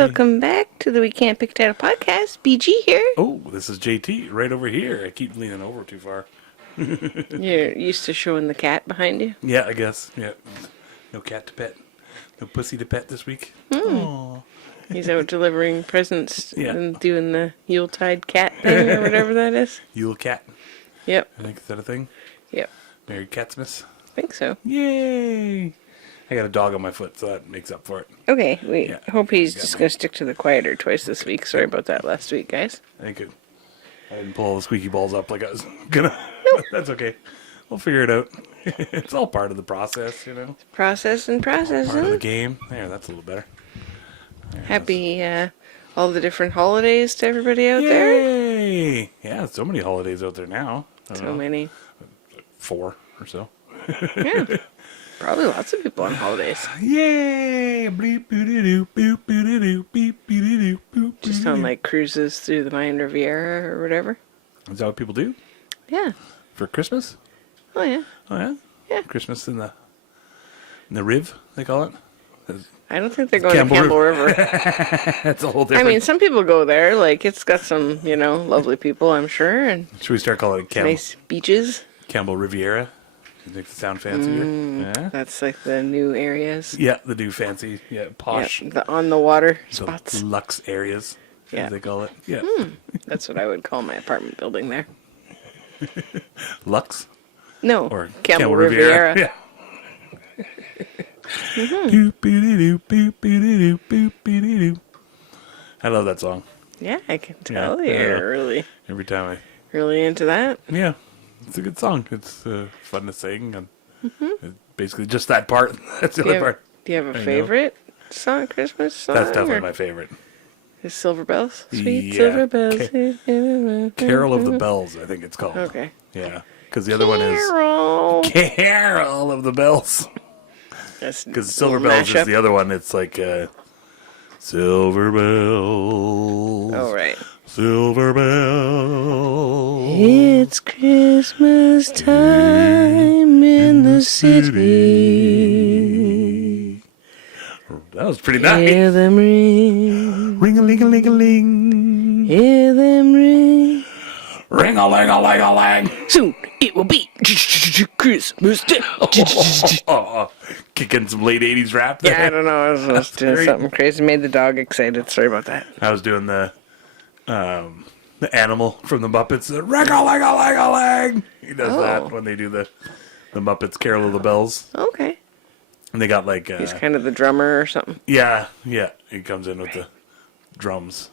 Welcome back to the We Can't Pick Title podcast. BG here. Oh, this is JT right over here. I keep leaning over too far. You're used to showing the cat behind you? Yeah, I guess. Yeah. No cat to pet. No pussy to pet this week. Aww. He's out delivering presents Yeah. and doing the Yuletide cat thing or whatever that is. Yule cat. Yep. I think is that a thing? Yep. Merry Catsmas. I think so. Yay! I got a dog on my foot, so that makes up for it. Okay, we Yeah. hope he's just going to stick to the quieter toys this week. Sorry about that last week, guys. I didn't pull all the squeaky balls up like I was gonna. That's okay. We'll figure it out. It's all part of the process, you know. Process and Part of the processing. game. There, that's a little better. There, Happy all the different holidays to everybody out there. Yay! Yeah, so many holidays out there now. I don't So know, many. 4 or so. Yeah. Probably lots of people on holidays. Yay! Bleep boop boop boop beep boop boop. Just on like cruises through the Mayan Riviera or whatever. Is that what people do Yeah. for Christmas? Oh yeah. Oh yeah. Yeah. Christmas in the Riv, they call it. I don't think they're going Campbell to Campbell River. That's a whole I different. mean, some people go there. Like, it's got some, lovely people, I'm sure, and Should we start calling it nice beaches. Campbell Riviera? You think it sound fancier? Yeah. That's like the new areas. Yeah, the new fancy, posh, Yeah, the on the water the spots. luxe areas, Yeah. as they call it. Yeah, That's what I would call my apartment building there. Lux No, or Campbell Riviera. Yeah. I love that song. Yeah, I can tell Yeah, you're yeah. really, Every time really into that. yeah, it's a good song. It's fun to sing, and it's basically just that part. That's the Do you other have, part. do you have a know. favorite song, Christmas song? That's definitely or my favorite. is Silver Bells? Sweet Yeah. Silver Bells. Carol of the Bells, I think it's called. Okay. Yeah, because the other one is Carol. Carol of the Bells. That's Because a Silver little Bells is mashup. the other one. It's like Silver Bells. Oh, right. Silver Bells. It's Christmas time in the city. That was pretty nice. Hear them ring. Ring-a-ling-a-ling-a-ling. Hear them ring. Ring-a-ling-a-ling-a-ling. Soon it will be Christmas Day. Kicking some late 80s rap there. Yeah, I don't know. I was just doing great. something crazy. Made the dog excited. Sorry about that. I was doing the animal from the Muppets. The ring-a-ling-a-ling-a-ling. He does Oh. that when they do the Muppets Carol of the Bells. Okay. And they got like... He's kind of the drummer or something. Yeah. He comes in with the drums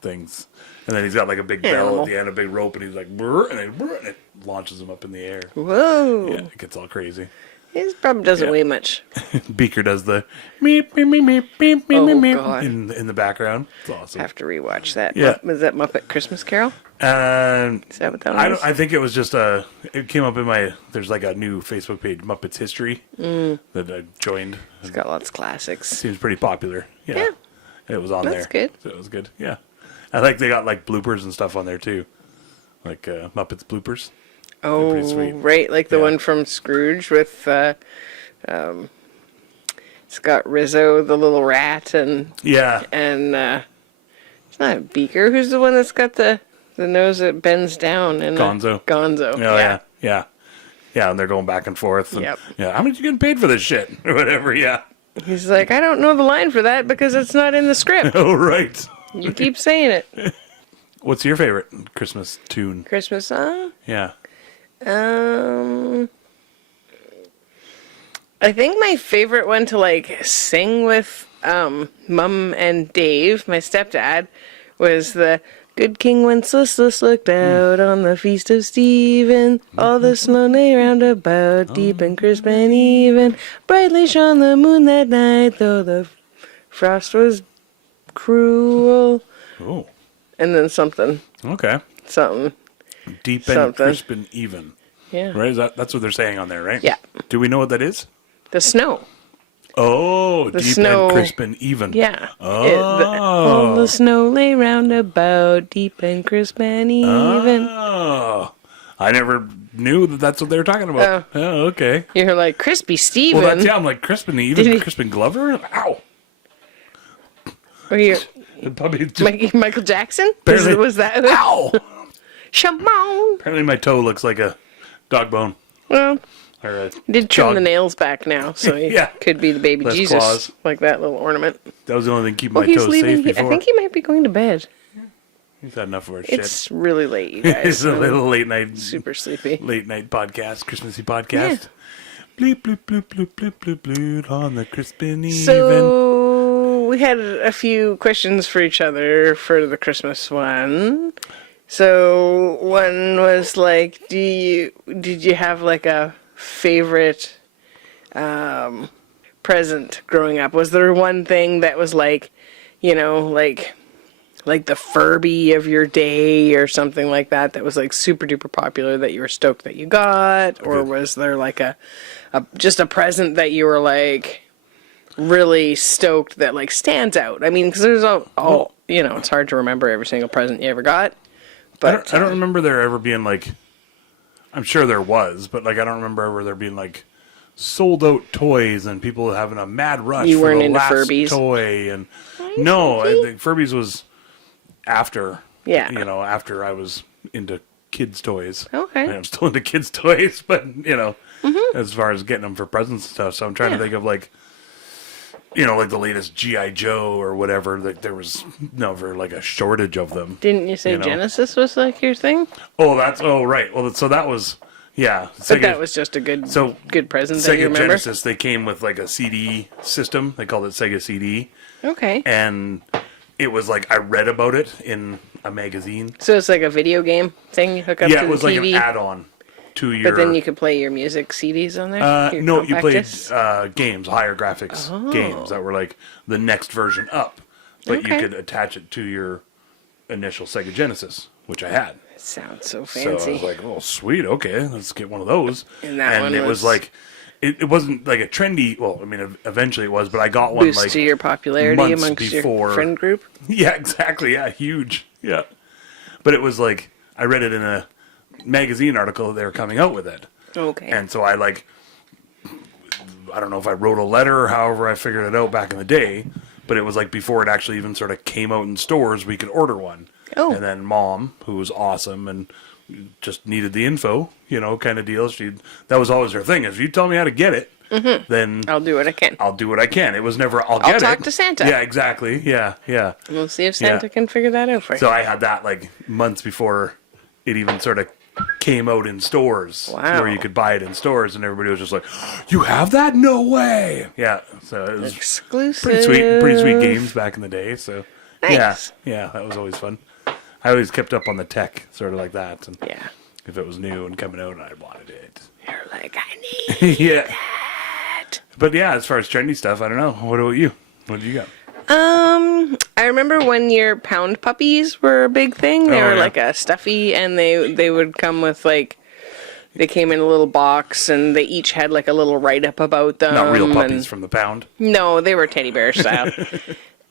things. And then he's got like a big bell Animal. at the end, a big rope, and he's like, brr, and it launches him up in the air. Whoa. Yeah, it gets all crazy. He probably doesn't Yeah. weigh much. Beaker does the meep, meep, meep, meep, meep, meep, Oh, meep God. in the background. It's awesome. Have to rewatch that. Yeah. Was that Muppet Christmas Carol? And Is that what that was? I think it was just it came up in there's like a new Facebook page, Muppets History, that I joined. It's got lots of classics. Seems pretty popular. Yeah. Yeah. It was on That's there. good. So it was good. Yeah. I like they got like bloopers and stuff on there too. Like Muppets bloopers. Oh, pretty sweet. right, like the Yeah. one from Scrooge with it's got Rizzo, the little rat, and Yeah. it's not Beaker. Who's the one that's got the nose that bends down? And Gonzo. Gonzo. Oh yeah. Yeah, and they're going back and forth. And, Yep. Yeah. How much you getting paid for this shit? Or whatever, yeah. He's like, I don't know the line for that because it's not in the script. Oh right. You keep saying it. What's your favorite Christmas tune? Christmas song? Yeah. I think my favorite one to like sing with Mum and Dave, my stepdad, was the Good King Wenceslas looked out on the feast of Stephen. All the snow lay round about, deep and crisp and even. Brightly shone the moon that night, though the frost was cruel. Oh. And then something. Okay. Deep and Something. crisp and even. Yeah. Right? That's what they're saying on there, right? Yeah. Do we know what that is? The snow. Oh, The deep snow. and crisp and even. Yeah. Oh. All the snow lay round about, deep and crisp and even. Oh. I never knew that that's what they were talking about. Oh, okay. You're like, Crispy Steven. Well, I'm like crisp and even, Did he- crisp and Glover? Ow. Were you The puppy just Michael Jackson? Barely- Was that? Ow! Shimon. Apparently my toe looks like a dog bone. Well, Or a did trim dog. the nails back now, so he Yeah. could be the baby Less Jesus, claws. like that little ornament. That was the only thing keeping Well, my he's toes leaving. safe before. I think he might be going to bed. He's had enough of our It's really late, you guys. It's a I'm little late night, super sleepy. late night podcast, Christmassy podcast. Bleep, bloop, bloop, bloop, bloop, bloop, bloop, on the crispin even. So we had a few questions for each other for the Christmas one. So one was like, did you have like a favorite present growing up? Was there one thing that was like, like the Furby of your day or something like that was like super duper popular that you were stoked that you got? Or was there like just a present that you were like really stoked that like stands out? I mean, because there's all it's hard to remember every single present you ever got. But I don't remember there ever being like, I'm sure there was, but like I don't remember ever there being like sold out toys and people having a mad rush You for weren't the into last Furbies? toy. And no, I think Furbies was after. Yeah. After I was into kids' toys. Okay. I mean, I'm still into kids' toys, but as far as getting them for presents and stuff. So I'm trying to think of like, like the latest G.I. Joe or whatever. Like there was never like a shortage of them. Didn't you say Genesis was like your thing? Oh, right. Well, so that was, yeah. But that was just a good present that you Sega remember? Genesis, they came with like a CD system. They called it Sega CD. Okay. And it was like, I read about it in a magazine. So it's like a video game thing you hook up to the TV? Yeah, it was like an add-on to your... But then you could play your music CDs on there? Your no, you compact played discs? games, higher graphics games that were like the next version up. But you Okay. could attach it to your initial Sega Genesis, which I had. It sounds so So fancy. I was like, oh, sweet, okay, let's get one of those. And that one it was was- like, it wasn't like a trendy, well, I mean, eventually it was, but I got one Boost like to your popularity months amongst before. your friend group? Yeah, exactly, yeah, huge, yeah. But it was like, I read it in a magazine article that they were coming out with it. Okay. And so I like, I don't know if I wrote a letter or however I figured it out back in the day, but it was like before it actually even sort of came out in stores, we could order one. Oh. And then Mom, who was awesome and just needed the info, kind of deal. That was always her thing. If you tell me how to get it, then I'll do what I can. I'll do what I can. It was never, I'll get it. talk to Santa. Yeah, exactly. Yeah, yeah. We'll see if Santa Yeah. can figure that out for you. So I had that like months before it even sort of came out in stores. Wow. Where you could buy it in stores, and everybody was just like, "You have that? No way!" Yeah. So it was Exclusive. pretty sweet games back in the day. So Nice. yeah, that was always fun. I always kept up on the tech, sort of like that. And Yeah. if it was new and coming out, I wanted it. You're like, I need Yeah. that. But yeah, as far as trendy stuff, I don't know. What about you? What do you got? I remember one year Pound Puppies were a big thing. They Oh, were yeah. like a stuffy, and they would come with like, they came in a little box, and they each had like a little write-up about them. Not real puppies and- from the pound. No, they were teddy bear style.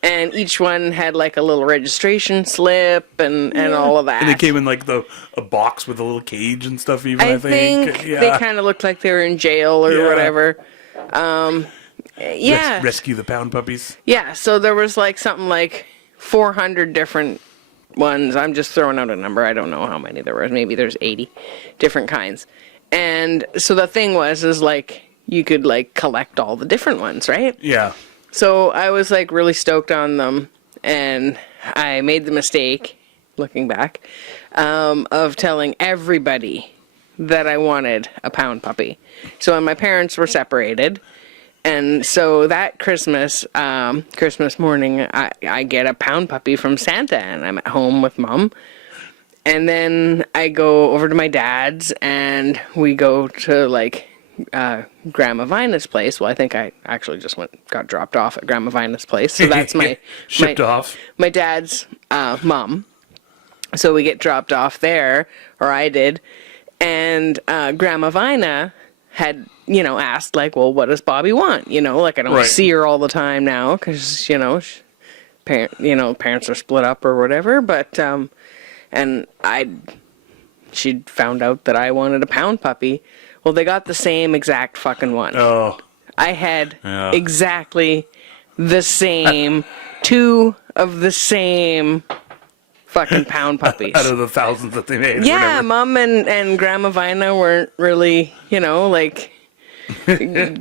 And each one had like a little registration slip and all of that. And they came in like a box with a little cage and stuff. Even I I think Yeah. they kind of looked like they were in jail or Yeah. whatever. Yeah. Rescue the pound puppies. Yeah, so there was like something like 400 different ones. I'm just throwing out a number. I don't know how many there was. Maybe there's 80 different kinds. And so the thing is like you could like collect all the different ones, right? Yeah. So I was like really stoked on them, and I made the mistake, looking back, of telling everybody that I wanted a pound puppy. So when my parents were separated, and so that Christmas morning, I get a pound puppy from Santa, and I'm at home with Mom. And then I go over to my dad's, and we go to like Grandma Vina's place. Well, I think I actually just got dropped off at Grandma Vina's place. So that's my Shipped off. my dad's mom. So we get dropped off there, or I did, and Grandma Vina had asked like, well, what does Bobby want? Like I don't Right. see her all the time now because parents are split up or whatever. But and she'd found out that I wanted a pound puppy. Well, they got the same exact fucking one. Oh. I had Yeah. exactly the same two of the same fucking Pound Puppies. Out of the thousands that they made. Yeah, Mom and Grandma Vina weren't really, like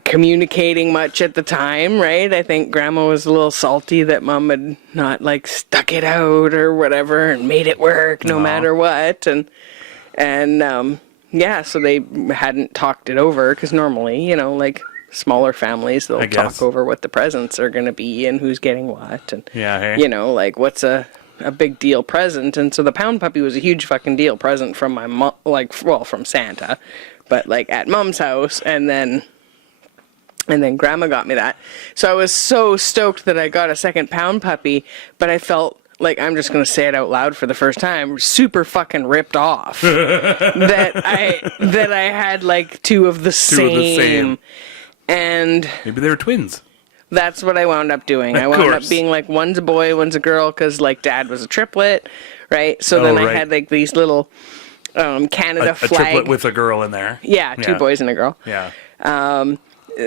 communicating much at the time, right? I think Grandma was a little salty that Mom had not like stuck it out or whatever and made it work no matter what, and yeah, so they hadn't talked it over because normally, like smaller families, they'll talk over what the presents are going to be and who's getting what, and like what's a big deal present. And so the Pound Puppy was a huge fucking deal present from my mom, from Santa, but like at Mom's house, and then Grandma got me that. So I was so stoked that I got a second Pound Puppy, but I felt like, I'm just going to say it out loud for the first time, super fucking ripped off that I had like two of the same. And maybe they were twins. That's what I wound up doing. I wound up being like, one's a boy, one's a girl, because like Dad was a triplet, right? So then I had like these little Canada flag. A triplet with a girl in there. Yeah, two boys and a girl. Yeah.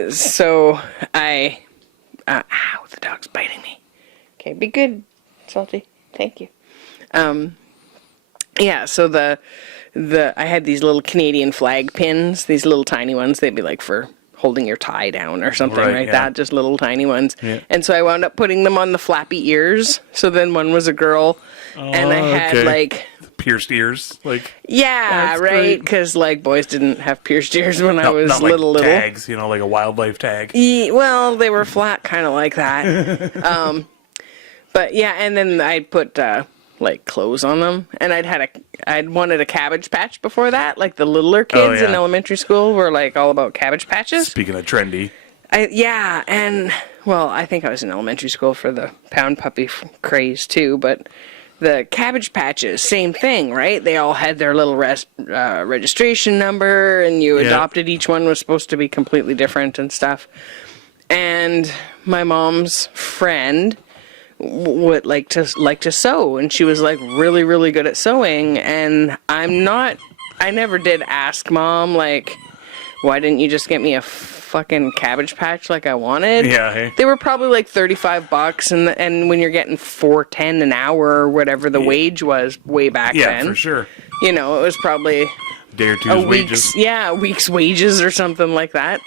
So I... ow, the dog's biting me. Okay, be good, Salty. Thank you. Yeah, so I had these little Canadian flag pins, these little tiny ones. They'd be like for holding your tie down or something like that, just little tiny ones. Yeah. And so I wound up putting them on the flappy ears. So then one was a girl, and I had like pierced ears, like right, because like boys didn't have pierced ears when I was not little. Tags, like a wildlife tag. Well, they were flat, kind of like that. But yeah, and then I'd put like clothes on them, and I'd wanted a Cabbage Patch before that. Like the littler kids in elementary school were like all about Cabbage Patches. Speaking of trendy, and well, I think I was in elementary school for the Pound Puppy craze too. But the Cabbage Patches, same thing, right? They all had their little registration number, and you adopted. Each one was supposed to be completely different and stuff. And my mom's friend would like to sew, and she was like really, really good at sewing, and I never did ask Mom like, why didn't you just get me a fucking Cabbage Patch like I wanted? They were probably like $35, and when you're getting $4.10 an hour or whatever the wage was way back then, for sure, it was probably a day or two's wages. A week's wages or something like that.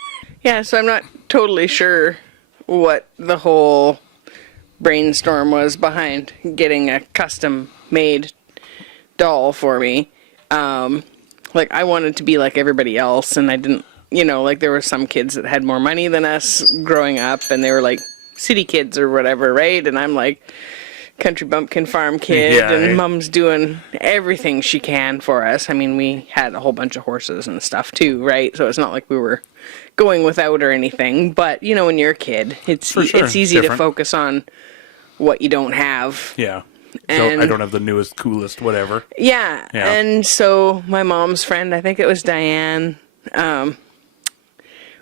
So I'm not totally sure what the whole brainstorm was behind getting a custom made doll for me. Like I wanted to be like everybody else, and I didn't, like there were some kids that had more money than us growing up, and they were like city kids or whatever, right? And I'm like country bumpkin farm kid, and Mom's doing everything she can for us. I mean, we had a whole bunch of horses and stuff too, right? So it's not like we were going without or anything, but when you're a kid, it's easy to focus on what you don't have. And I don't have the newest, coolest, whatever. And so my mom's friend, I think it was Diane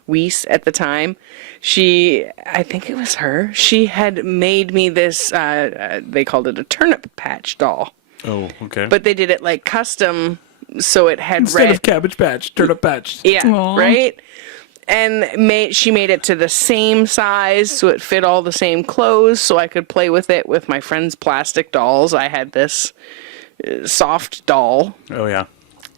Weiss at the time, I think it was her, she had made me this, they called it a turnip patch doll. Oh, okay. But they did it like custom, so it had instead of Cabbage Patch, turnip patch. Right? And she made it to the same size, so it fit all the same clothes, so I could play with it with my friend's plastic dolls. I had this soft doll. Oh, yeah.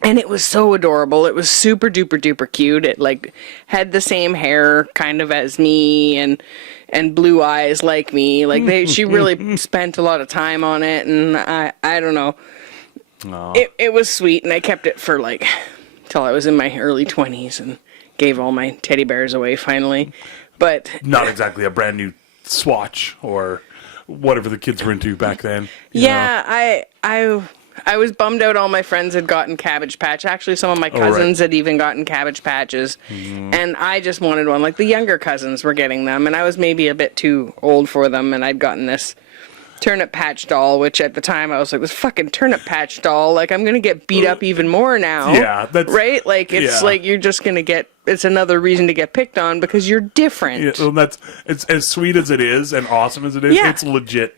And it was so adorable. It was super duper duper cute. It like had the same hair kind of as me and blue eyes like me. Like she really spent a lot of time on it, and I don't know. It was sweet, and I kept it for like till I was in my early 20s and gave all my teddy bears away finally. But not exactly a brand new Swatch or whatever the kids were into back then. I was bummed out all my friends had gotten Cabbage Patch. Actually, some of my cousins had even gotten Cabbage Patches. And I just wanted one. Like the younger cousins were getting them, and I was maybe a bit too old for them, and I'd gotten this turnip patch doll, which at the time I was like, this fucking turnip patch doll, like I'm gonna get beat up even more now. That's right. Like it's like you're just gonna get. It's another reason to get picked on because you're different. Well, it's as sweet as it is and awesome as it is. It's legit,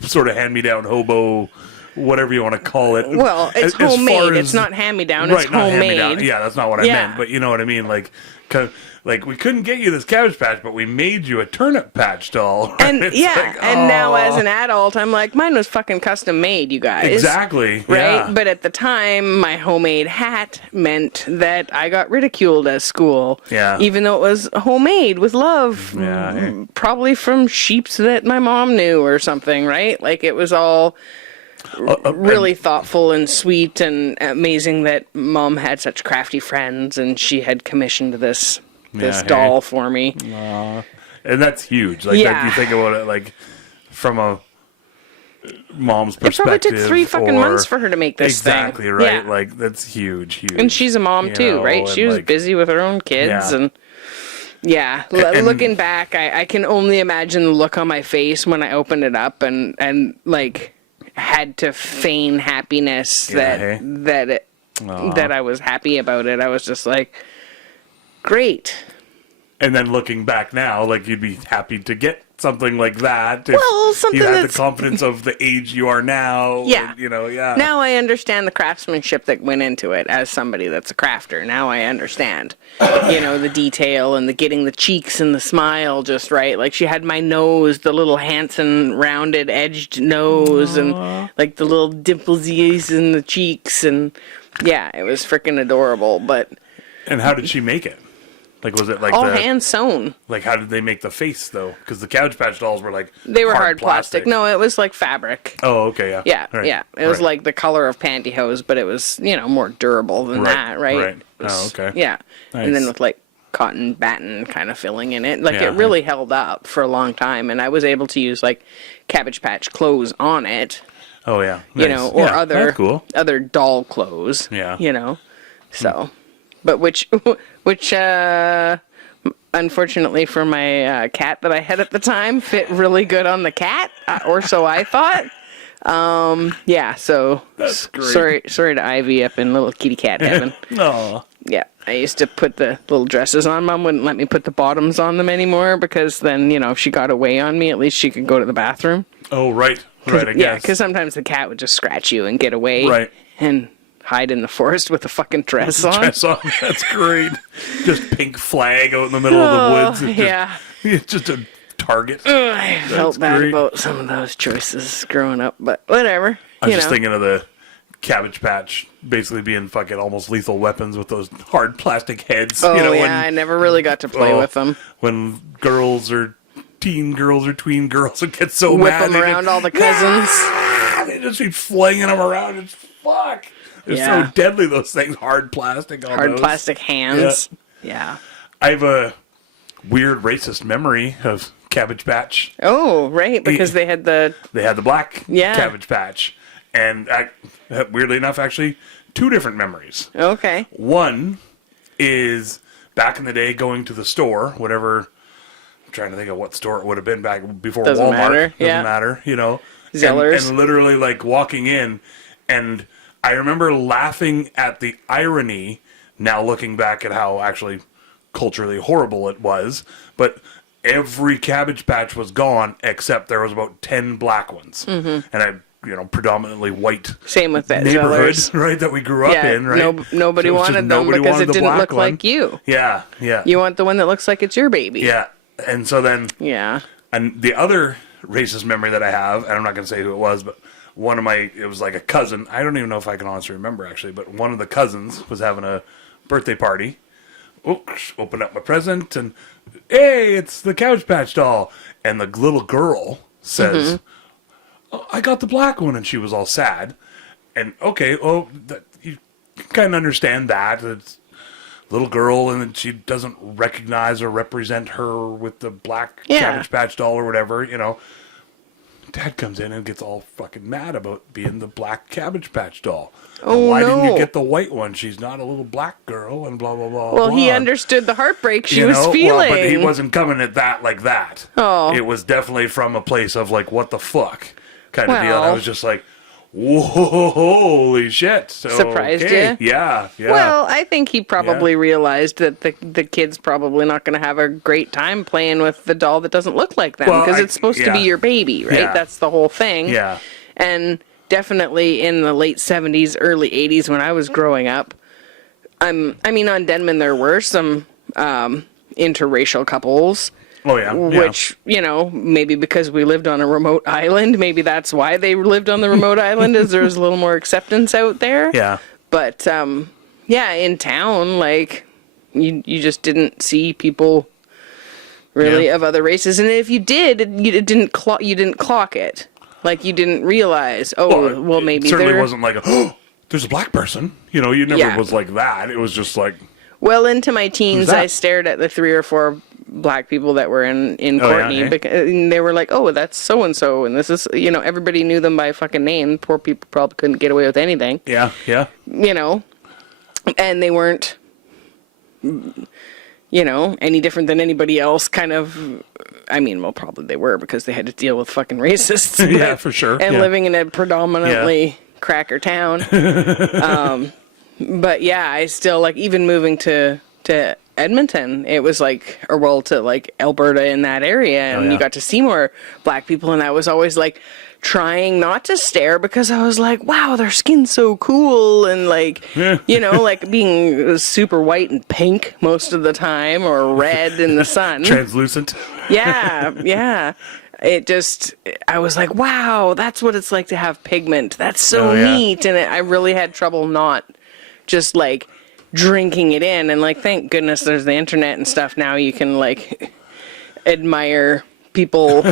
sort of hand me down hobo whatever you want to call it. Well, it's As homemade. far as- It's not hand-me-down. right, It's not hand-me-down. homemade. Yeah, that's not what I Yeah. meant. But you know what I mean. Like we couldn't get you this Cabbage Patch, but we made you a turnip patch doll. And It's yeah, like, and now as aw. an adult, I'm like, mine was fucking custom made, you guys. Exactly. Right? Yeah. But at the time, my homemade hat meant that I got ridiculed at school. Yeah. Even though it was homemade with love. Yeah. Probably from sheeps that my mom knew or something, right? Like it was all really thoughtful and sweet and amazing that mom had such crafty friends and she had commissioned this Yeah, doll for me. And that's huge. Like Yeah. that, you think about it like from a mom's It probably perspective. took 3 fucking or- months for her to make this thing. Exactly right. Yeah. Like that's huge. And she's a mom You too, know, right? She and, was like- busy with her own kids Yeah. and yeah, And- looking back, I can only imagine the look on my face when I opened it up and like had to feign happiness Yeah, hey? that I was happy about it. I was just like, great. And then looking back now, like you'd be happy to get something like that. If Well, something you had the that's- confidence of the age you are now. Yeah. and, you know, yeah. Now I understand the craftsmanship that went into it as somebody that's a crafter. Now I understand, the detail and the getting the cheeks and the smile just right. Like she had my nose, the little Hanson rounded edged nose and like the little dimplesies in the cheeks. And yeah, it was freaking adorable. But And how did she make it? Like, was it like all hand sewn. Like, how did they make the face though? Because the Cabbage Patch dolls were like They were hard plastic. No, it was like fabric. Oh, okay, yeah. Yeah, Right, yeah. It was right. like the color of pantyhose, but it was, more durable than Right, that, right? right. It was- Oh, okay. Yeah. And then Nice. with like cotton batten kind of filling in it. Like Yeah. it really held up for a long time. And I was able to use like Cabbage Patch clothes on it, Oh, yeah. or Nice. Yeah, other that's cool. other doll clothes. Yeah. So, but which unfortunately for my cat that I had at the time fit really good on the cat, or so I thought. Yeah, so That's great. sorry to Ivy up in little kitty cat heaven. No. Yeah, I used to put the little dresses on. Mom wouldn't let me put the bottoms on them anymore because then, if she got away on me, at least she could go to the bathroom. Oh, right. Right, I guess. Yeah, because sometimes the cat would just scratch you and get away. Right. And hide in the forest with a fucking dress on. Dress on. That's great. Just pink flag out in the middle of the woods. It's Yeah. It's just a target. I felt bad great. about some of those choices growing up, but whatever. I was just thinking of the Cabbage Patch basically being fucking almost lethal weapons with those hard plastic heads. Oh, when, yeah, I never really got to play with them. When girls or teen girls or tween girls would get so Whip mad. them they around just, all the cousins. They just be flinging them around. It's fuck. They're Yeah. so deadly, those things. Hard plastic. All Hard those. plastic hands. Yeah. I have a weird racist memory of Cabbage Patch. Oh, right, because they had the... They had the black Yeah. Cabbage Patch. And weirdly enough, actually, 2 different memories. Okay. One is back in the day going to the store, whatever. I'm trying to think of what store it would have been back before Doesn't Walmart. matter, Doesn't yeah. matter, Zellers. And literally like walking in, and I remember laughing at the irony. Now looking back at how actually culturally horrible it was, but every Cabbage Patch was gone except there was about 10 black ones, and I. Predominantly white Same with that neighborhood, Zellers. right? That we grew up Yeah, in, right? nobody So it was just wanted them nobody because wanted it the didn't black look one. like you. Yeah, yeah, You want the one that looks like it's your baby. yeah. And so then, Yeah. and the other racist memory that I have, and I'm not going to say who it was, but it was like a cousin. I don't even know if I can honestly remember actually, but one of the cousins was having a birthday party. Oops, opened up my present, and hey, it's the Cabbage Patch doll. And the little girl says, oh, I got the black one, and she was all sad. And okay, you kind of understand that. It's a little girl, and she doesn't recognize or represent her with the black Cabbage Patch doll or whatever, Dad comes in and gets all fucking mad about being the black Cabbage Patch doll. Oh, why didn't you no. get the white one? She's not a little black girl, and blah, blah, blah. Well, blah. he understood the heartbreak she You was know? feeling. Well, but he wasn't coming at that like that. Oh. It was definitely from a place of like, what the fuck kind of deal. And I Well. was just like, whoa, holy shit. So, Surprised okay. you? Yeah, yeah. Well, I think he probably realized that the kid's probably not going to have a great time playing with the doll that doesn't look like them Well, because it's supposed to be yeah. your baby, right? Yeah. That's the whole thing. Yeah. And definitely in the late 70s, early 80s when I was growing up. I mean, on Denman there were some interracial couples. Oh, yeah. Which, you know, maybe because we lived on a remote island, maybe that's why they lived on the remote island, is there was a little more acceptance out there. Yeah. But, yeah, in town, like, you just didn't see people really of other races. And if you did, you didn't clock it. Like, you didn't realize, well maybe it certainly they're... wasn't like, oh, there's a black person. You know, you never was like that. It was just like... Well, into my teens, I stared at the 3 or 4 black people that were in Courtney, and they were like, oh, that's so-and-so, and this is, you know, everybody knew them by fucking name. Poor people probably couldn't get away with anything. Yeah. You know, and they weren't, you know, any different than anybody else, kind of. I mean, well, probably they were, because they had to deal with fucking racists. Yeah, for sure. And living in a predominantly cracker town. But yeah, I still, like, even moving to Edmonton, it was like, or well, to like Alberta in that area, and you got to see more black people, and I was always like trying not to stare, because I was like, wow, their skin's so cool, and like, you know, like being super white and pink most of the time, or red in the sun. Translucent. Yeah. It just, I was like, wow, that's what it's like to have pigment. That's so neat. And I really had trouble not just like drinking it in. And like, thank goodness there's the internet and stuff now. You can like admire people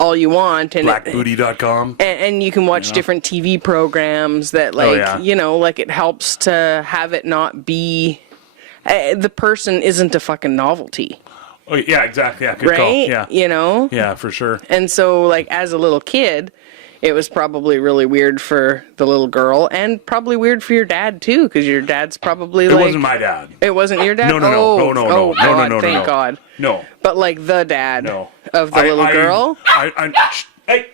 all you want. And Blackbooty.com. And you can watch different TV programs that like, you know, like it helps to have it not be, the person isn't a fucking novelty. Oh, yeah, exactly. Yeah, good call. Yeah. You know? Yeah, for sure. And so, like, as a little kid, it was probably really weird for the little girl, and probably weird for your dad, too, because your dad's probably like... It wasn't my dad. It wasn't your dad? No. Oh, God, thank God. No. But, like, the dad of the little girl? Hey!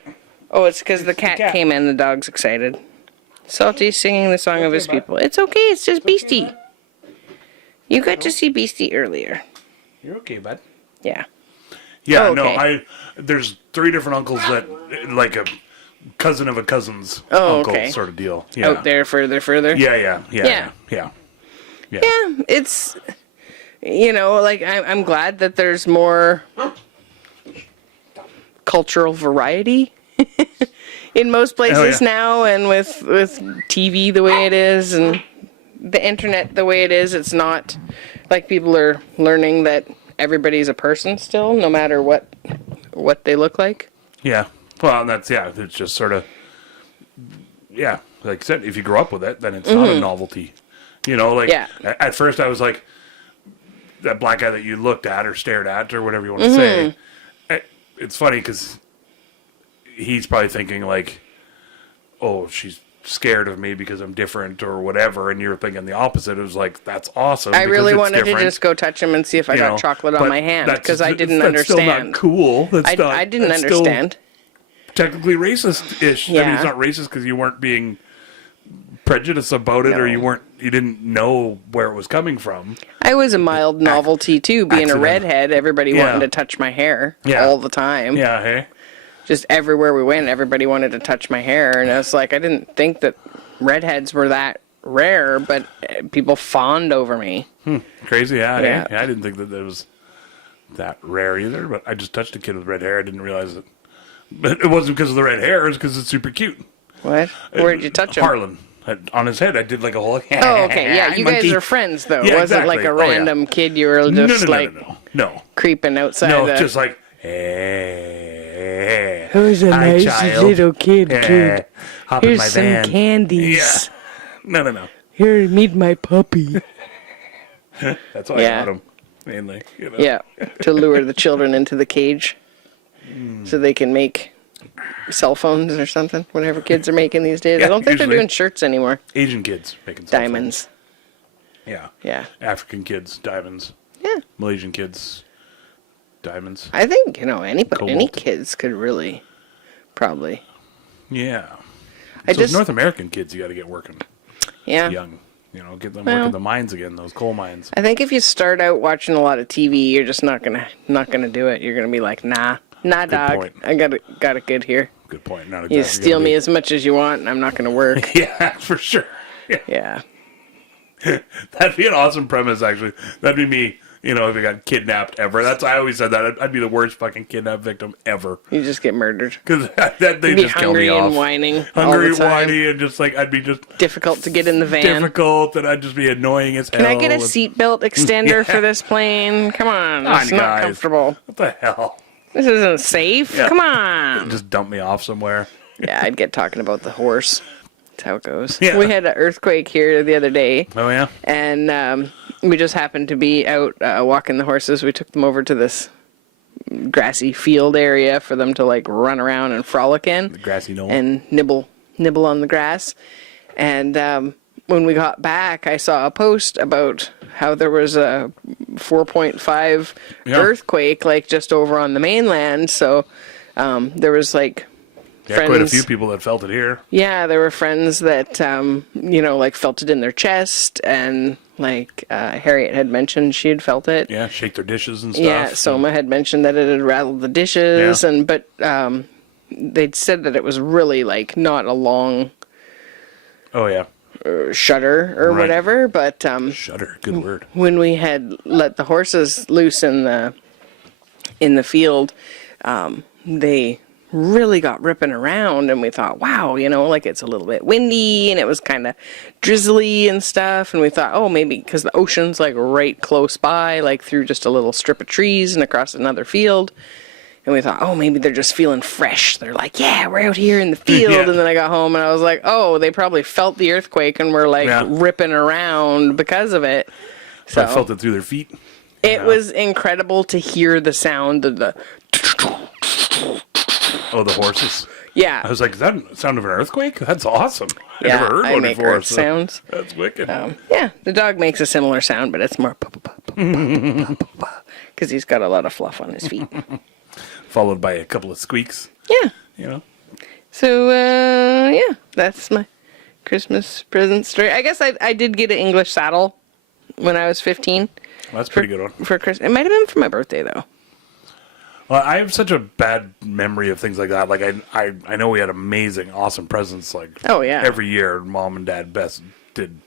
Oh, it's because the cat came in. The dog's excited. Salty's singing the song of his people. It's okay. It's just Beastie. You got to see Beastie earlier. You're okay, bud. Yeah. Yeah, okay. There's 3 different uncles that, like a cousin of a cousin's uncle sort of deal. Yeah. Out there further? Yeah. Yeah, it's, you know, like, I'm glad that there's more cultural variety in most places now, and with TV the way it is, and the internet the way it is, it's not like people are learning that everybody's a person still, no matter what they look like. Yeah. Well, it's just sort of, like I said, if you grow up with it, then it's not a novelty. You know, like, at first I was like, that black guy that you looked at or stared at or whatever you want to say. It's funny because he's probably thinking like, oh, she's scared of me because I'm different or whatever, and you're thinking the opposite. It was like, that's awesome. I really wanted to just go touch him and see if I got chocolate on my hand, because I didn't understand. That's still not cool. I didn't understand. Technically racist-ish. Yeah. I mean, it's not racist because you weren't being prejudiced about it, or you didn't know where it was coming from. I was a mild novelty too, being a redhead. Everybody wanted to touch my hair all the time. Yeah, hey. Just everywhere we went, everybody wanted to touch my hair, and I was like, I didn't think that redheads were that rare, but people fawned over me. Crazy, yeah. I didn't think that it was that rare either, but I just touched a kid with red hair. I didn't realize it. But it wasn't because of the red hair, it was because it's super cute. What? Where'd you touch him? Harlan. On his head, I did like a whole... Oh, okay, yeah, you guys are friends, though. Yeah, Wasn't like a random kid you were just No. creeping outside. No, just like, hey, who's a nice little kid, hop in Here's my some van. candies. Yeah. No. Here, meet my puppy. That's why I got him, mainly. You know? Yeah, to lure the children into the cage so they can make cell phones or something, whatever kids are making these days. I don't think they're doing shirts anymore. Asian kids making cell diamonds. Phones. Yeah. African kids, diamonds. Yeah. Malaysian kids, diamonds. I think, any kids could really, probably. Yeah. Those North American kids, you got to get working. Yeah. Young. Get them working the mines again, those coal mines. I think if you start out watching a lot of TV, you're just not gonna do it. You're gonna be like, nah, dog. Point. I got it good here. good point. Not You exactly. steal me as much as you want, and I'm not going to work. Yeah, for sure. Yeah. Yeah. That'd be an awesome premise, actually. That'd be me, if I got kidnapped ever. I always said that. I'd be the worst fucking kidnapped victim ever. You just get murdered. Because they Be just kill me hungry off. and whining. Hungry all and the time. whiny, and just I'd be just Difficult to get in the van. difficult, and I'd just be annoying as hell. Can I get a seatbelt extender for this plane? Come on. It's not guys. comfortable. What the hell? This isn't safe. Yeah. Come on. Just dump me off somewhere. Yeah, I'd get talking about the horse. That's how it goes. Yeah. We had an earthquake here the other day. Oh, yeah? And we just happened to be out walking the horses. We took them over to this grassy field area for them to run around and frolic in. The grassy knoll. And nibble on the grass. And when we got back, I saw a post about how there was a 4.5 earthquake just over on the mainland. So there was friends. Quite a few people that felt it here. Yeah, there were friends that felt it in their chest, and Harriet had mentioned she had felt it. Yeah, shake their dishes and stuff. Yeah, Soma had mentioned that it had rattled the dishes, but they'd said that it was really not a long Oh, yeah. shudder or Right. whatever. But Shudder, good word. when we had let the horses loose in the field, they really got ripping around, and we thought, wow, it's a little bit windy, and it was kind of drizzly and stuff, and we thought, oh, maybe because the ocean's right close by, through just a little strip of trees and across another field. And we thought, oh, maybe they're just feeling fresh. They're like, yeah, we're out here in the field. Yeah. And then I got home and I was like, oh, they probably felt the earthquake and were ripping around because of it. So I felt it through their feet. It was incredible to hear the sound of the... Oh, the horses. Yeah. I was like, is that the sound of an earthquake? That's awesome. I Yeah, never heard I one make before. earth sounds. That's wicked. Yeah, the dog makes a similar sound, but it's more... Because he's got a lot of fluff on his feet. Followed by a couple of squeaks. Yeah. So, that's my Christmas present story. I guess I did get an English saddle when I was 15. Well, that's a pretty good one. For Christmas. It might have been for my birthday, though. Well, I have such a bad memory of things like that. I know we had amazing, awesome presents. Oh, yeah. Every year, Mom and Dad best did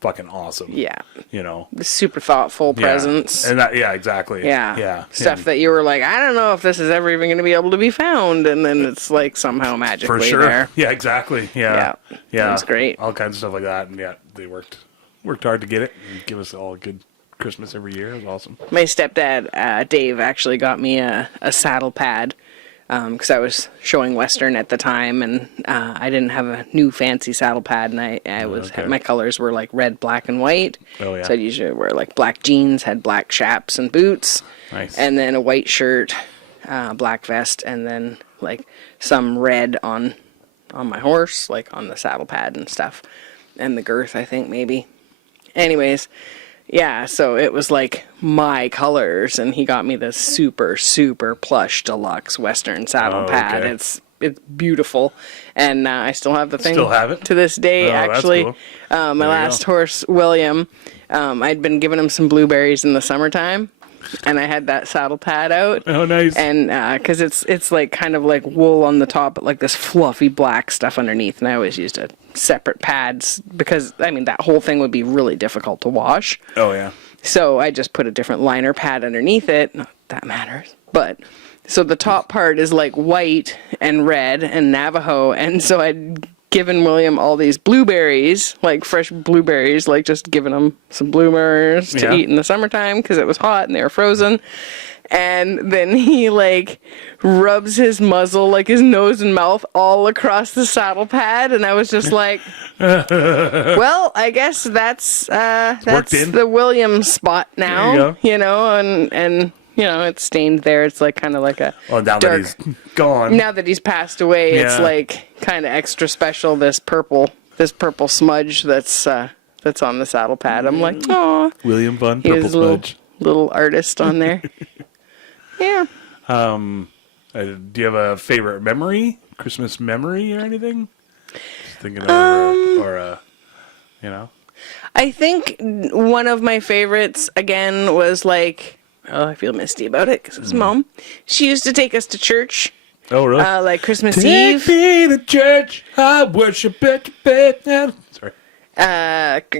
fucking awesome. Yeah. The super thoughtful presents. And that, exactly. Yeah. Stuff that you were like, I don't know if this is ever even going to be able to be found. And then it's somehow magically for sure. there. Yeah, exactly. Yeah. It was great. All kinds of stuff like that. And they worked hard to get it and give us all a good Christmas every year. It was awesome. My stepdad, Dave, actually got me a saddle pad because I was showing Western at the time, and I didn't have a new fancy saddle pad, and my colors were red, black, and white. Oh, yeah. So I'd usually wear black jeans, had black chaps and boots, Nice. and then a white shirt, black vest, and then some red on my horse, on the saddle pad and stuff, and the girth, I think maybe. Anyways. Yeah, so it was my colors, and he got me this super, super plush deluxe Western saddle pad. Okay. It's beautiful, and I still have the thing. Still have it? To this day, Oh, that's actually. cool. My There you last go. horse, William, I'd been giving him some blueberries in the summertime, and I had that saddle pad out. Oh, nice. And because it's kind of wool on the top, but this fluffy black stuff underneath, and I always used separate pads because that whole thing would be really difficult to wash. Oh, yeah. So I just put a different liner pad underneath it. Not that matters. But so the top part is white and red and Navajo, and so I'd given William all these blueberries, fresh blueberries, just giving him some bloomers to eat in the summertime because it was hot and they were frozen. And then he rubs his muzzle, his nose and mouth all across the saddle pad, and I was just like, well, I guess that's the William spot now, and it's stained there. It's kind of a Well, now dark, that he's gone. now that he's passed away, Yeah. it's kind of extra special. This purple smudge that's on the saddle pad. I'm like, oh, William Bunn, he Purple was a Smudge. little artist on there. Yeah. Do you have a favorite memory? Christmas memory or anything? Just thinking of, I think one of my favorites, again, was I feel misty about it because it's Mom. She used to take us to church Oh, really? Like Christmas Take Eve. me to church, I worship at your bed. Sorry.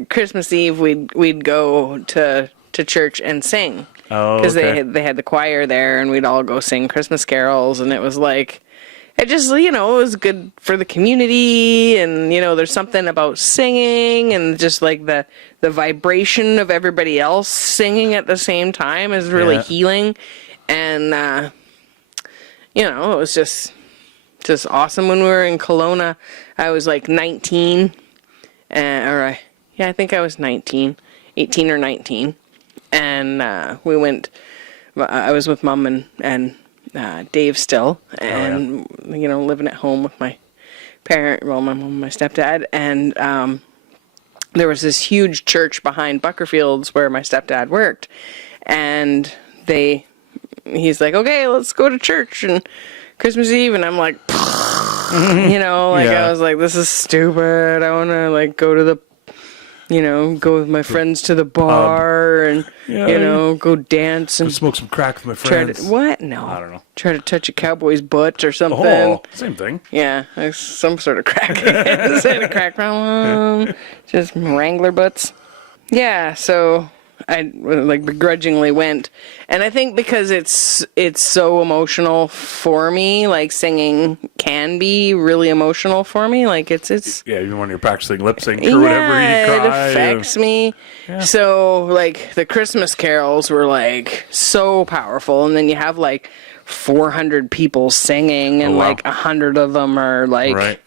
Christmas Eve, we'd go to church and sing. Oh, Because okay. they had the choir there, and we'd all go sing Christmas carols, and it was like, it just, it was good for the community, and, there's something about singing, and just like the vibration of everybody else singing at the same time is really healing, and, it was just awesome. When we were in Kelowna, I was like 19, I think I was 19, 18 or 19, and we went, I was with Mom and Dave still, and living at home with my my mom and my stepdad, and there was this huge church behind Buckerfields where my stepdad worked, and he's like, okay, let's go to church and Christmas Eve, and I'm like, I was like, this is stupid. I want to go to the go with my friends to the bar and, go dance and smoke some crack with my friends. What? No. I don't know. Try to touch a cowboy's butt or something. Oh, same thing. Yeah, some sort of crack. Instead of crack problem. Just Wrangler butts. Yeah, so I begrudgingly went, and I think because it's so emotional for me, singing can be really emotional for me. It's even when you're practicing lip sync or whatever, you cry. It affects me. Yeah. So the Christmas carols were so powerful, and then you have 400 people singing, and 100 of them are right.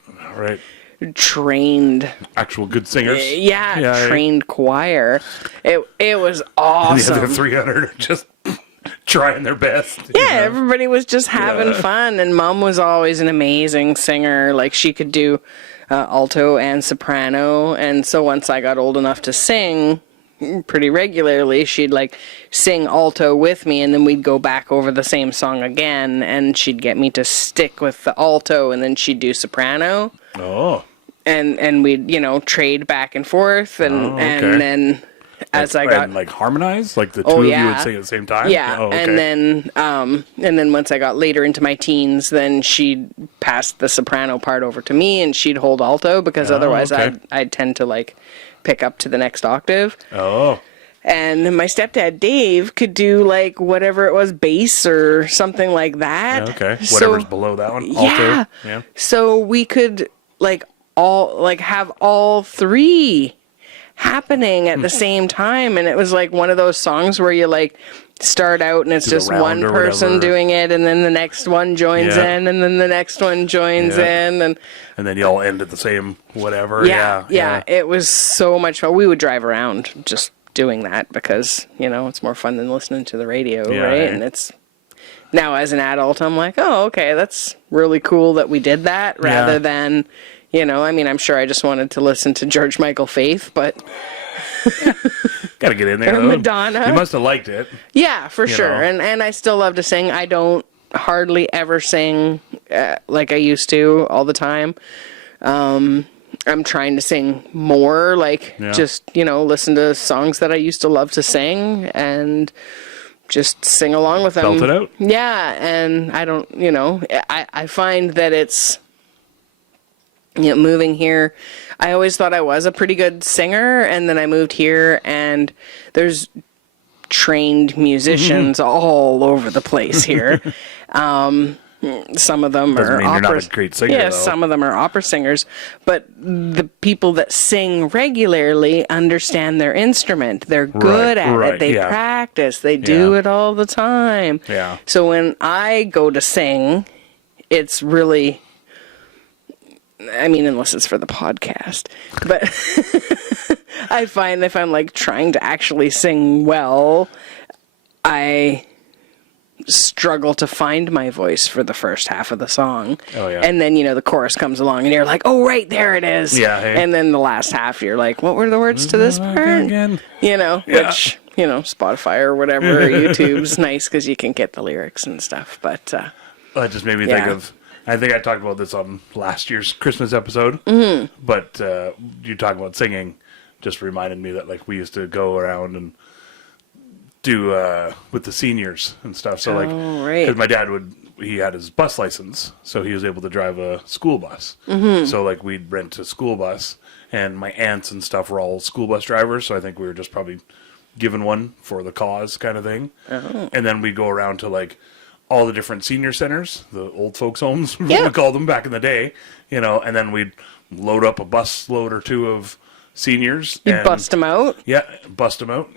Trained actual good singers. Trained choir. It was awesome. And the other 300 are just trying their best. Everybody was just having fun, and Mom was always an amazing singer. She could do alto and soprano, and so once I got old enough to sing pretty regularly, she'd sing alto with me, and then we'd go back over the same song again, and she'd get me to stick with the alto, and then she'd do soprano. Oh. And we'd, trade back and forth, and then as I got... And harmonize? The two of you would sing at the same time? Yeah, oh, okay. and then once I got later into my teens, then she'd pass the soprano part over to me, and she'd hold alto, because otherwise I'd tend to, pick up to the next octave. Oh. And my stepdad, Dave, could do, whatever it was, bass or something like that. Okay, whatever's below that one, alto. Yeah. So we could, have all three happening at the same time, and it was one of those songs where you start out and it's just one person doing it, and then the next one joins in, and then the next one joins in, and then you all end at the same whatever. Yeah. It was so much fun. We would drive around just doing that because it's more fun than listening to the radio, right? And it's now as an adult, I'm like, oh, okay, that's really cool that we did that, rather than I'm sure I just wanted to listen to George Michael Faith, but gotta get in there. Madonna. You must have liked it. Yeah, for sure. And I still love to sing. I don't hardly ever sing like I used to all the time. I'm trying to sing more, just, listen to songs that I used to love to sing and just sing along with them. Belt it out. Yeah, and I don't, I find that it's, moving here, I always thought I was a pretty good singer, and then I moved here, and there's trained musicians all over the place here. Some of them Doesn't are mean you're opera. not a great singer, though. Some of them are opera singers, but the people that sing regularly understand their instrument. They're good at it. They practice. They do it all the time. Yeah. So when I go to sing, it's really, unless it's for the podcast, but I find if I'm trying to actually sing well, I struggle to find my voice for the first half of the song. Oh, yeah. And then, the chorus comes along and you're like, oh, right, there it is. Yeah. Hey. And then the last half, you're like, what were the words to this part? Again. Which, Spotify or whatever, or YouTube's nice because you can get the lyrics and stuff. But, it just made me think of, I think I talked about this on last year's Christmas episode, but you talking about singing just reminded me that we used to go around and do with the seniors and stuff. So because my dad would, he had his bus license, so he was able to drive a school bus. Mm-hmm. So like we'd rent a school bus, and my aunts and stuff were all school bus drivers. So I think we were just probably given one for the cause kind of thing. Oh. And then we'd go around to like all the different senior centers, the old folks homes, what we called them back in the day, you know, and then we'd load up a bus load or two of seniors. You bust them out? Yeah, bust them out.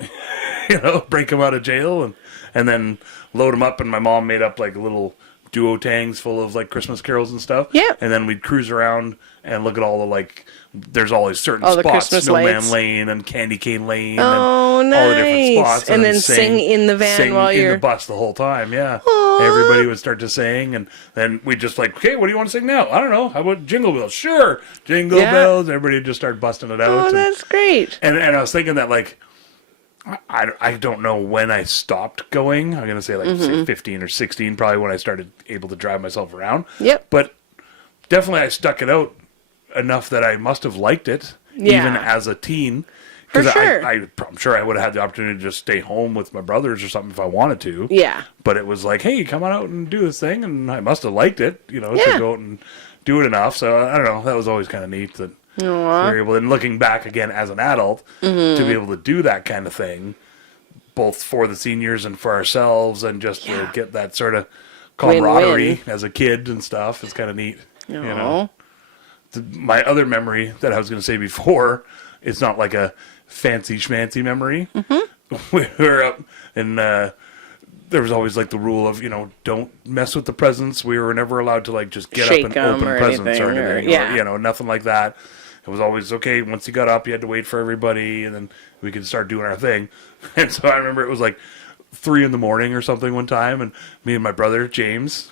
You know, break them out of jail and then load them up. And my mom made up like little duotangs full of like Christmas carols and stuff. Yeah. And then we'd cruise around and look at all the like, there's always certain all spots, Snowman Lane and Candy Cane Lane. Oh, and nice. all the different spots. And then sing in the van while you're in the bus the whole time. Yeah. Aww. Everybody would start to sing, and then we'd just like, okay, what do you want to sing now? I don't know. How about Jingle Bells? Sure. Jingle Bells. Everybody would just start busting it out. Oh, that's great. And I was thinking that like, I don't know when I stopped going. I'm going to say like say 15 or 16, probably when I started able to drive myself around. Yep. But definitely I stuck it out enough that I must have liked it, even as a teen. For sure. I'm sure I would have had the opportunity to just stay home with my brothers or something if I wanted to. Yeah. But it was like, hey, come on out and do this thing. And I must have liked it, you know, to go out and do it enough. So I don't know. That was always kind of neat that we were able, and looking back again as an adult, to be able to do that kind of thing, both for the seniors and for ourselves, and just to get that sort of camaraderie Win-win. as a kid and stuff. It's kind of neat. You know? My other memory that I was going to say before, it's not like a fancy schmancy memory. We were up and there was always like the rule of, you know, don't mess with the presents. We were never allowed to like just get Shake up and open or presents anything, or anything. or, Or, you know, nothing like that. It was always, okay, once you got up, you had to wait for everybody, and then we could start doing our thing. And so I remember it was like 3 a.m. or something one time, and me and my brother, James,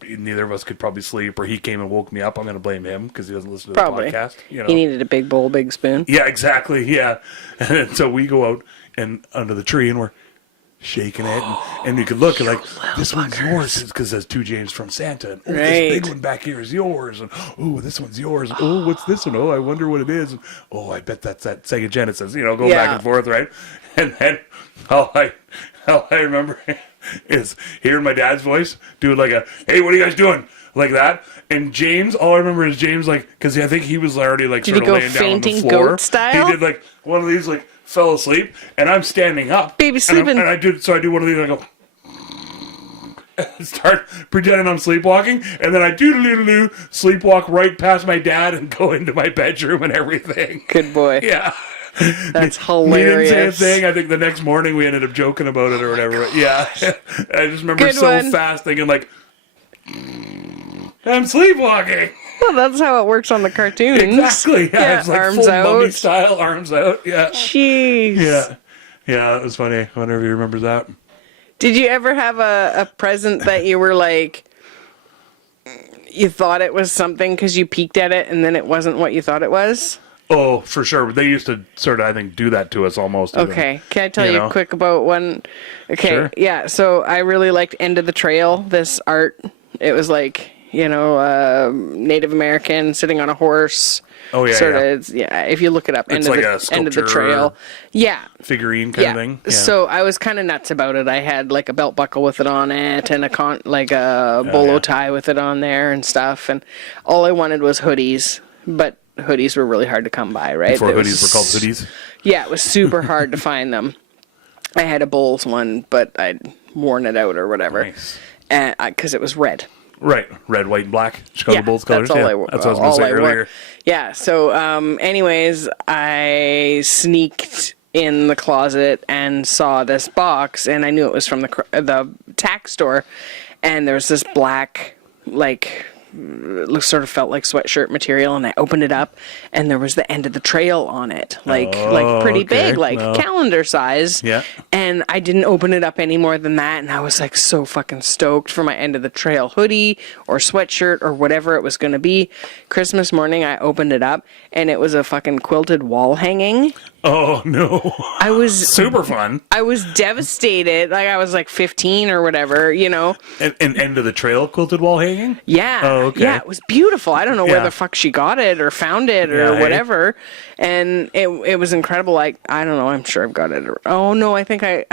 neither of us could probably sleep, or he came and woke me up. I'm going to blame him because he doesn't listen to the podcast. You know? He needed a big bowl, big spoon. Yeah, exactly, yeah. And so we go out and under the tree, and we're shaking it, and you could look and like, this one's yours because there's 2 James from Santa, and this big one back here is yours, and oh, this one's yours, and oh, what's this one? Oh, I wonder what it is, and oh, I bet that's that Sega Genesis, you know, going back and forth, right? And then all I remember is hearing my dad's voice doing like a, hey, what are you guys doing? Like that. And James, all I remember is James, like, because I think he was already like sort of laying down on the floor. Goat style? He did like one of these, like, fell asleep, and I'm standing up. Baby sleeping. And I do one of these, and I go, and start pretending I'm sleepwalking, and then I do sleepwalk right past my dad and go into my bedroom and everything. Good boy. Yeah. That's hilarious. He didn't say a thing. I think the next morning we ended up joking about it or whatever. Yeah. I just remember fast thinking like, I'm sleepwalking. Well, that's how it works on the cartoons. Exactly. Yeah, it's like arms full out. mummy style, arms out. Yeah. Jeez. Yeah. Yeah, that was funny. I wonder if you remember that. Did you ever have a present that you were like, you thought it was something because you peeked at it and then it wasn't what you thought it was? Oh, for sure. They used to sort of, I think, do that to us almost. Okay. Can I tell you quick about one? Okay. Sure. Yeah. So I really liked End of the Trail, this art. It was like, you know, Native American sitting on a horse. Oh, yeah. Sort of. Yeah. If you look it up, It's like a End of the Trail. Yeah. Figurine kind of thing. Yeah. So I was kind of nuts about it. I had like a belt buckle with it on it and a bolo tie with it on there and stuff. And all I wanted was hoodies, but hoodies were really hard to come by, right? Before hoodies were called hoodies? Yeah, it was super hard to find them. I had a Bulls one, but I'd worn it out or whatever. Nice. Because it was red. Right. Red, white, and black. Chicago Bulls colors. That's all I wore. That's what I was going to say earlier. Yeah, so anyways, I sneaked in the closet and saw this box, and I knew it was from the tack store, and there was this black, like, sort of felt like sweatshirt material, and I opened it up and there was the End of the Trail on it, like pretty big, like calendar size. Yeah. And I didn't open it up any more than that, and I was like so fucking stoked for my End of the Trail hoodie or sweatshirt or whatever it was going to be. Christmas morning I opened it up and it was a fucking quilted wall hanging. Oh, no. I was Super fun. I was devastated. Like, I was like 15 or whatever, you know. And end of the trail quilted wall hanging? Yeah. Oh, okay. Yeah, it was beautiful. I don't know where Yeah. the fuck she got it or found it or Yeah, hey? whatever. And it was incredible. Like, I don't know. I'm sure I've got it. Oh no, I think I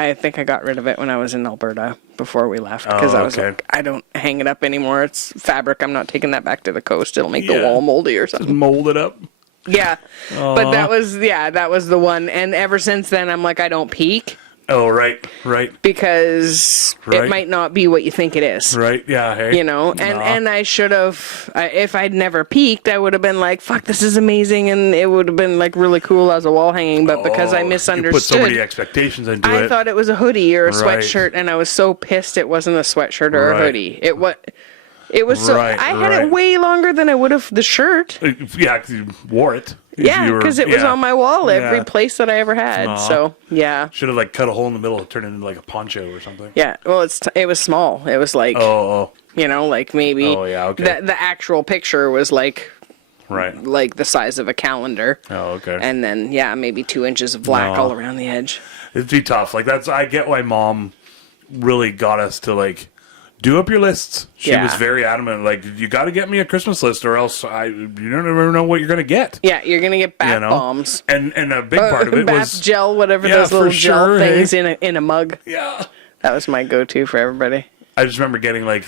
got rid of it when I was in Alberta before we left, because I was okay. like, I don't hang it up anymore. It's fabric. I'm not taking that back to the coast. It'll make the wall moldy or something. Mold it up. Yeah. But that was the one. And ever since then, I'm like, I don't peek. Oh, right. Because it might not be what you think it is. Right, yeah, hey. You know, and I should have, if I'd never peeked, I would have been like, fuck, this is amazing, and it would have been like really cool as a wall hanging, but because I misunderstood. You put so many expectations into it. I thought it was a hoodie or a Right. sweatshirt, and I was so pissed it wasn't a sweatshirt or a hoodie. It was so, Right, I had it way longer than I would have the shirt. Yeah, 'cause you wore it. Yeah, because it was on my wall every place that I ever had. Aw. So, yeah. Should have like cut a hole in the middle and turned it into like a poncho or something. Yeah, well, it was small. It was like, you know, like maybe the actual picture was like the size of a calendar. Oh, okay. And then, maybe 2 inches of black all around the edge. It'd be tough. Like, I get why Mom really got us to like do up your lists. She was very adamant. Like, you got to get me a Christmas list, or else you don't ever know what you're gonna get. Yeah, you're gonna get bath bombs. And a big part of it bath was gel, whatever those little gel things in a mug. Yeah, that was my go-to for everybody. I just remember getting like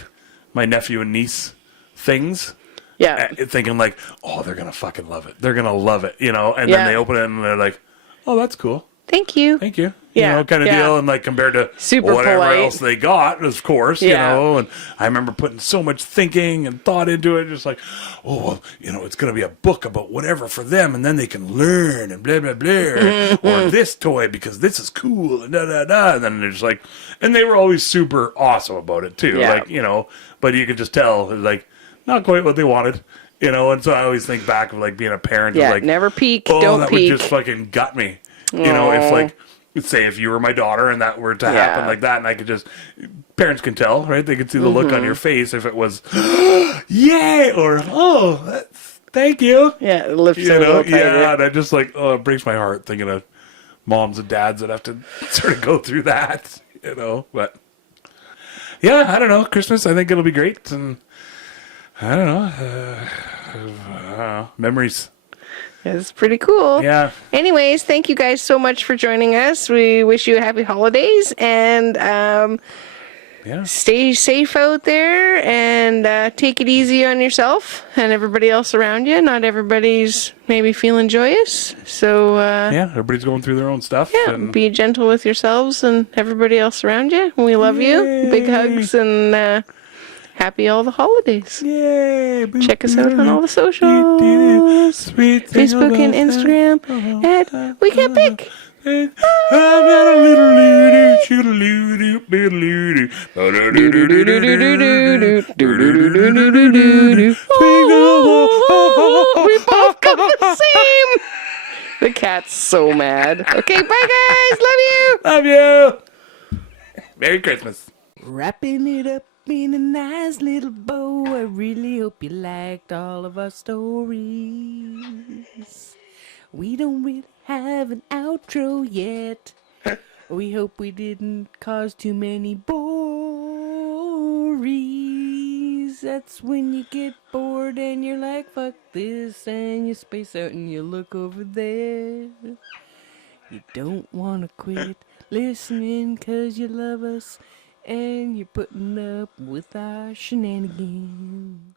my nephew and niece things. Yeah, thinking like, oh, they're gonna fucking love it. They're gonna love it, you know. And then they open it and they're like, oh, that's cool. Thank you. You know, kind of deal. And like compared to super whatever polite. else they got, of course, you know. And I remember putting so much thinking and thought into it, just like, oh, well, you know, it's going to be a book about whatever for them, and then they can learn and blah, blah, blah. Or this toy because this is cool and da, da, da. And then they're just like, and they were always super awesome about it too. Yeah. Like, you know, but you could just tell, it was like, not quite what they wanted. You know, and so I always think back of like being a parent. Yeah, like, never peek, oh, don't that peek. would just fucking gut me. You know, if like, say if you were my daughter and that were to happen like that, and I could just, parents can tell, right? They could see the look on your face if it was, yay, or thank you. Yeah, it lifts a little tighter. Yeah, and I just like, oh, it breaks my heart thinking of moms and dads that have to sort of go through that, you know. But yeah, I don't know. Christmas, I think it'll be great, and I don't know, memories. It's pretty cool. Yeah. Anyways, thank you guys so much for joining us. We wish you a happy holidays, and stay safe out there, and take it easy on yourself and everybody else around you. Not everybody's maybe feeling joyous, so everybody's going through their own stuff. Yeah, and be gentle with yourselves and everybody else around you. We love you. Big hugs, and happy all the holidays. Yay! Check us out on all the socials. Facebook and Instagram at We Can't Pick. I got a little We both got the same. The cat's so mad. Okay, bye guys. Love you. Love you. Merry Christmas. Wrapping it up in a nice little bow. I really hope you liked all of our stories. We don't really have an outro yet. We hope we didn't cause too many bories. That's when you get bored and you're like, fuck this, and you space out and you look over there. You don't want to quit listening 'cause you love us and you're putting up with our shenanigans.